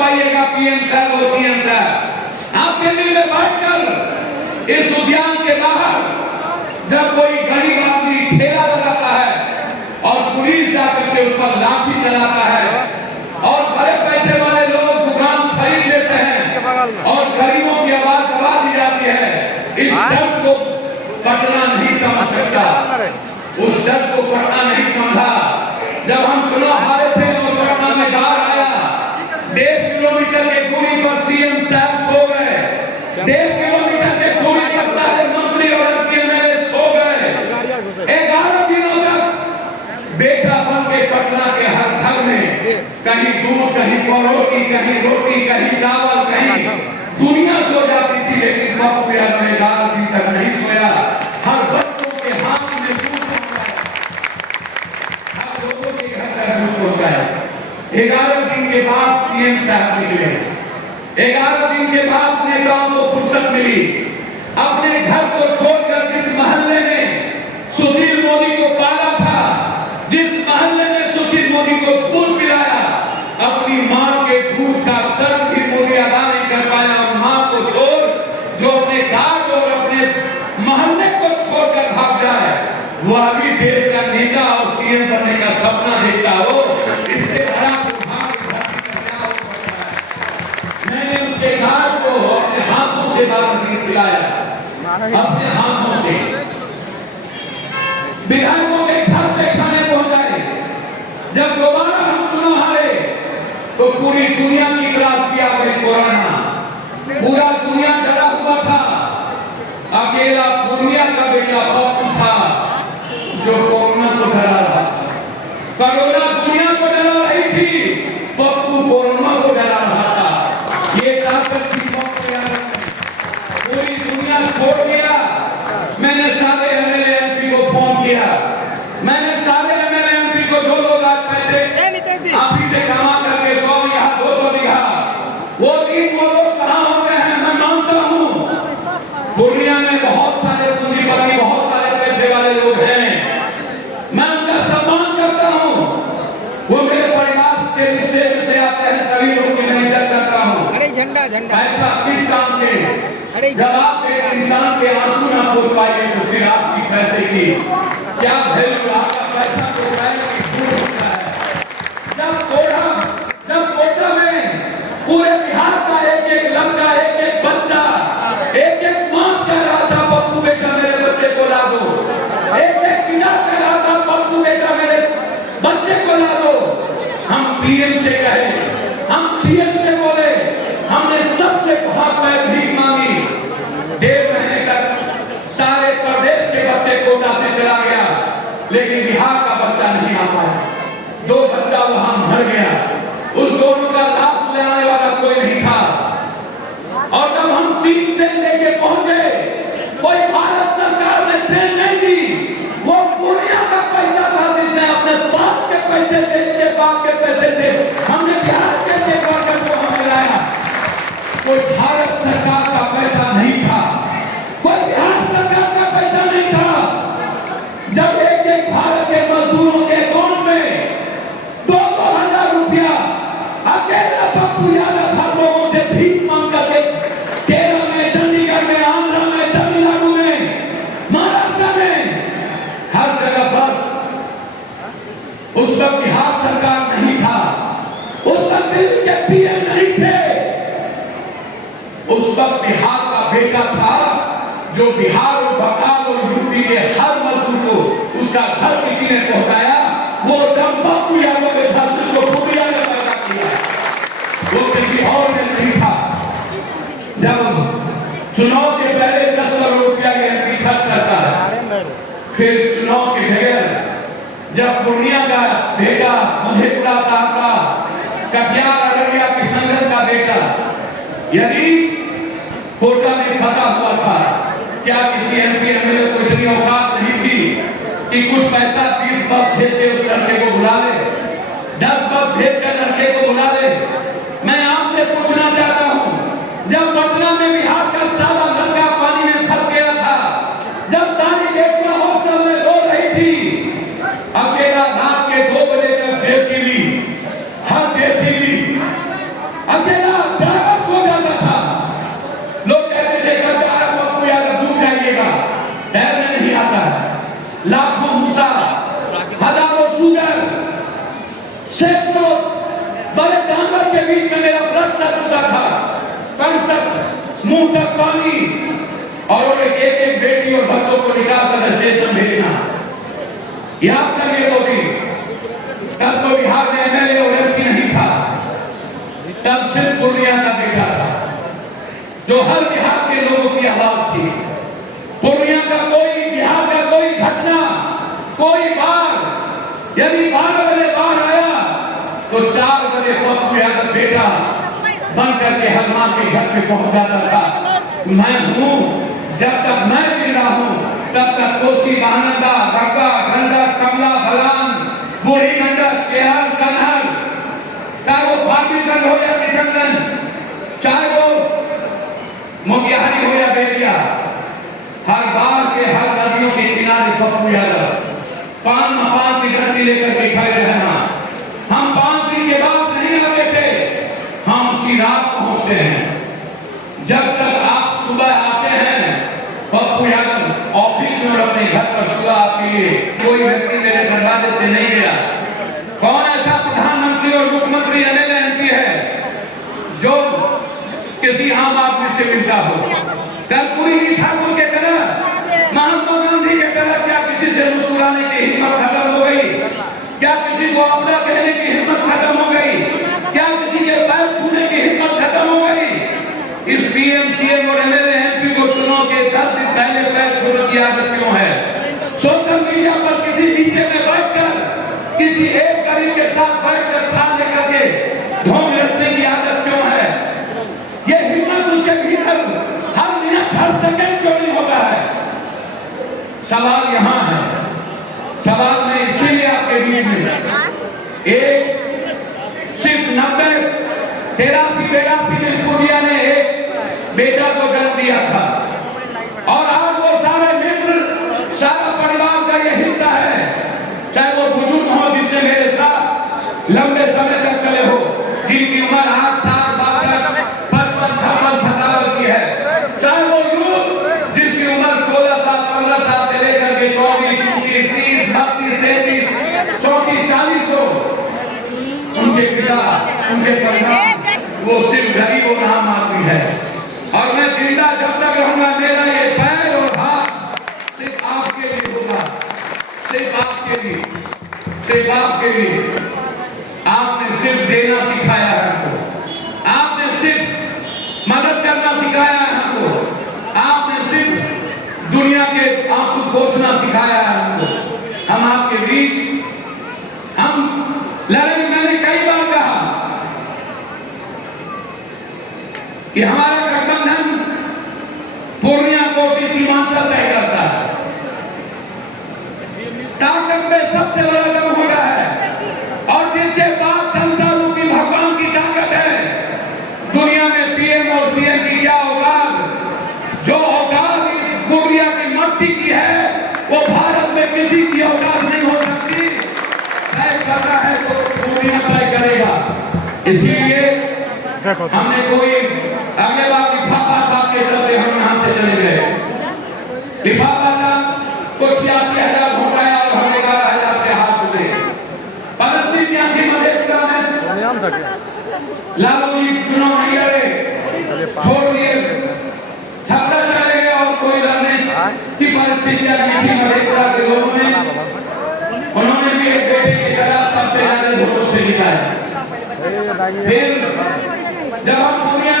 पाइएगा PM साहब और CM साहब। आप दिल्ली में बैठकर इस उद्यान के बाहर जब कोई गरीब आदमी ठेला लगाता है और पुलिस जाकर के उस पर लाठी चलाता है और बड़े पैसे वाले लोग दुकान खरीद लेते हैं और गरीबों की आवाज दबा दी जाती है, इस दर्द को पटना नहीं समझ सकता, उस दर्द को पटना नहीं समझा। जब हम चुनाव हारे थे और पटना में बाढ़ आया, 1.5 किलोमीटर की दूरी पर सीएम साहब सो गए, 1.5 किलोमीटर की दूरी पर सारे मंत्री और एमएलए सो गए। 11 दिनों तक बेटा बन के पटना के हर घर में कहीं दूध, कहीं परोठी, कहीं रोटी, कहीं चावल, कहीं दुनिया सो जाती थी, लेकिन बापू यादव ने 11 दिन तक नहीं सोया। हर बच्चों के हाथ में दूध पहुंचाया, हर लोगों के घर तक दूध पहुंचाया। 11 दिन के बाद सीएम साहब निकले, 11 दिन के बाद नेताओं को फुर्सत मिली। अपने घर को छोड़कर जिस मोहल्ले ने सुशील मोदी को पाला था, जिस मोहल्ले ने सुशील मोदी को दूध पिलाया, अपनी मां के दूध का कर्ज भी मोदी अदा नहीं कर पाया। और मां को छोड़ जो अपने गांव और अपने मोहल्ले को छोड़कर भाग जाए, वो अभी देश का नेता और सीएम बनने का सपना देखता हो, इससे बड़ा मैंने उसके घर को अपने हाथों से बाहर निकलाया, अपने हाथों से विधायकों के घर पे खाने पहुंचाए। जब दोबारा हम चुनाव हारे तो पूरी दुनिया की त्रास किया कोरोना, पूरा दुनिया डरा हुआ था। अकेला पूर्णिया का बेटा पप्पू था जो कोरोना को डरा रहा था। कोरोना दुनिया को डरा रही थी, पप्पू कोरोना को डरा रहा था। ये ताकत की पूरी दुनिया छोड़ दिया। मैंने सारे एमएलए एमपी को फोन किया, मैंने सारे एमएलए एमपी को 2-2 लाख पैसे आप ही से कमा करके 100 बीघा 200 बीघा वो दिन वो लोग कहाँ हो गए हैं, मैं मानता हूँ। पूर्णिया में बहुत सारे पूंजीपति, बहुत सारे पैसे वाले लोग हैं, मैं उनका सम्मान करता हूँ, वो मेरे परिवार के रिश्ते में से आते हैं, सभी लोगों की मैं इज्जत करता हूँ। पैसा किस काम के, जब आप एक इंसान के आंसू ना पोंछ पाएंगे तो फिर आपकी पैसे की क्या वैल्यू, आपका पैसा तो होता है। जब कोटा में पूरे बिहार का एक लड़का, एक बच्चा, एक मां कह रहा था पप्पू बेटा मेरे बच्चे को ला दो, एक पिता कह रहा था पप्पू बेटा मेरे बच्चे को ला दो, हम पीएम से कहे, हम सीएम से बोले, हमने सबसे बहुत भीख मांगी। 1.5 महीने तक सारे प्रदेश के बच्चे कोटा से चला गया, लेकिन बिहार का बच्चा नहीं आ पाया। 2 बच्चा वहां मर गया, उस दोनों का लाश ले आने वाला कोई नहीं था। और जब हम 3 ट्रेन लेके पहुंचे, कोई भारत सरकार ने ट्रेन नहीं दी, वो पूर्णिया का पैसा था जिसने अपने बाप के पैसे से, इसके बाप के पैसे से हमने बिहार के वर्कर को हमें लाया। कोई भारत सरकार का पैसा नहीं था, कोई बिहार सरकार का पैसा नहीं था। जब एक भारत के मजदूरों के अकाउंट में 2-2 हजार रुपया अकेला पप्पू यादव हर लोगों से भीख मांग करके केरल में, चंडीगढ़ में, आंध्र में, तमिलनाडु में, महाराष्ट्र में, हर जगह बस। उस वक्त बिहार सरकार नहीं था, उस वक्त दिल्ली के पीएम नहीं थे, उस वक्त बिहार का बेटा था जो बिहार और बंगाल और यूपी के हर मजदूर को उसका घर किसी ने पहुंचाया। वो दम पप्पू यादव के था, जिसको पुनिया ने पैदा किया, वो किसी और ने नहीं था। जब चुनाव के पहले 10 करोड़ रुपया एमपी खर्च करता है, फिर चुनाव के बगैर जब पूर्णिया का बेटा, मधेपुरा, सहरसा, कटिहार, अररिया, किशनगंज का बेटा यदि कोटा में फंसा हुआ था, क्या किसी एमपी एमएलए को इतनी औकात नहीं थी कि कुछ पैसा 20 बस भेज के उस लड़के को बुला ले, 10 बस भेज कर लड़के को बुला ले? मैं आपसे पूछना चाहता हूँ, जब पटना में बिहार का सारा लड़का पानी में फंस गया था, जब सारी बेटियां हॉस्टल में रो रही थी, अकेला रात के 2 बजे तक जेसीबी, हर जेसीबी अकेला पत्थर के बीच में मेरा ब्लड चल चुका था, कम तक मुंह तक पानी, और एक एक बेटी और बच्चों को निकाल कर स्टेशन भेजना। याद करिए वो भी, तब तो बिहार में एमएलए और एमपी नहीं था, तब सिर्फ पूर्णिया का बेटा था जो हर बिहार के लोगों की आवाज थी। पूर्णिया का कोई, बिहार का कोई घटना, कोई बार, यदि 12 बजे बाढ़ आया तो 4 बजे पप्पू यादव बेटा बन करके हनुमान के घर में पहुंच जाता था। मैं हूं, जब तक मैं जिंदा हूं तब तक कोसी, महानंदा, गंगा, गंडक, कमला, बलान, बूढ़ी गंडक, केहर, कन्हर, चाहे वो फारबिसगंज हो या किशनगंज, चाहे वो मोतिहारी हो या बेतिया, हर बार के हर नदियों के किनारे पप्पू यादव पान की गति लेकर के खड़े रहना। हम 5 दिन के बाद नहीं लगे थे, हम उसी रात पहुंचते हैं। जब तक आप सुबह आते हैं, पप्पू यादव ऑफिस में और अपने घर पर सुबह आपके लिए कोई व्यक्ति मेरे दरवाजे से नहीं गया। कौन ऐसा प्रधानमंत्री और मुख्यमंत्री एमएलए एमपी है जो किसी आम आदमी से मिलता हो? कर्पूरी ठाकुर के तरह, महात्मा गांधी के तरह क्या किसी से मुस्कुराने की हिम्मत खत्म हो गई? क्या किसी को अपना कहने की हिम्मत खत्म हो गई? क्या किसी के पैर छूने की हिम्मत खत्म हो गई? इस पीएम, सीएम और एमएलए एमपी को चुनाव के 10 दिन पहले पैर छूने की आदत क्यों है? सोशल मीडिया पर किसी नीचे में बैठकर, किसी एक गरीब के साथ बैठकर खा लेकर के ढोंग रचने की आदत क्यों है? ये हिम्मत उसके भीतर हर मिनट, हर सेकंड क्यों नहीं होता है? सवाल यहाँ है। सवाल मैं इसीलिए आपके बीच में, एक सिर्फ 83 में पूर्णिया ने एक बेटा को जन्म दिया था, और आज वो सारे मित्र, सारा परिवार का ये हिस्सा है, चाहे वो बुजुर्ग हो जिसने मेरे साथ लंबे समय तक चले हो, जिनकी उम्र 8 साल, 62, 55, 56, 57 की है, चाहे वो यूथ जिसकी उम्र 16 साल, 15 साल से लेकर के 24, 29, 30, 32, 33, 34, 40 हो, उनके पिता, उनके परिवार, वो सिर्फ गरीब और आम आदमी है। और मैं जिंदा जब तक रहूंगा, मेरा ये पैर और हाथ सिर्फ आपके लिए होगा, सिर्फ आपके लिए, सिर्फ आपके लिए। आपने सिर्फ देना सिखाया है हमको, आपने सिर्फ मदद करना सिखाया है हमको, आपने सिर्फ दुनिया के आंसू पोंछना सिखाया है हमको। हम आपके बीच, हम लड़ाई, मैंने कई बार कहा कि हमारा गठबंधन पूर्णिया, कोसी, सीमांचल तय करता है। ताकत में सबसे बड़ा दम होता है, और जिसके पास जनता रूपी भगवान की ताकत है, दुनिया में पीएम और सीएम की क्या औकात? जो औकात इस पूर्णिया की मट्टी की है, वो भारत में किसी की औकात नहीं हो सकती। तय करना है तो पूर्णिया तय करेगा। इसीलिए हमने कोई अगले बार लिफाफा साहब के चलते हम यहाँ से चले गए। लिफाफा साहब को 86,000 वोट आया और हम 11,000 से हाथ जुड़े। परिस्थिति यहाँ थी मधेपुरा में, लालू जी चुनाव नहीं लड़े, छोड़ दिए, छपरा चले गए, और कोई लड़ने की परिस्थितियां नहीं थी मधेपुरा के लोगों ने। उन्होंने भी एक बेटे की तरह सबसे ज्यादा वोटों से जीता है। फिर जब हम पूर्णिया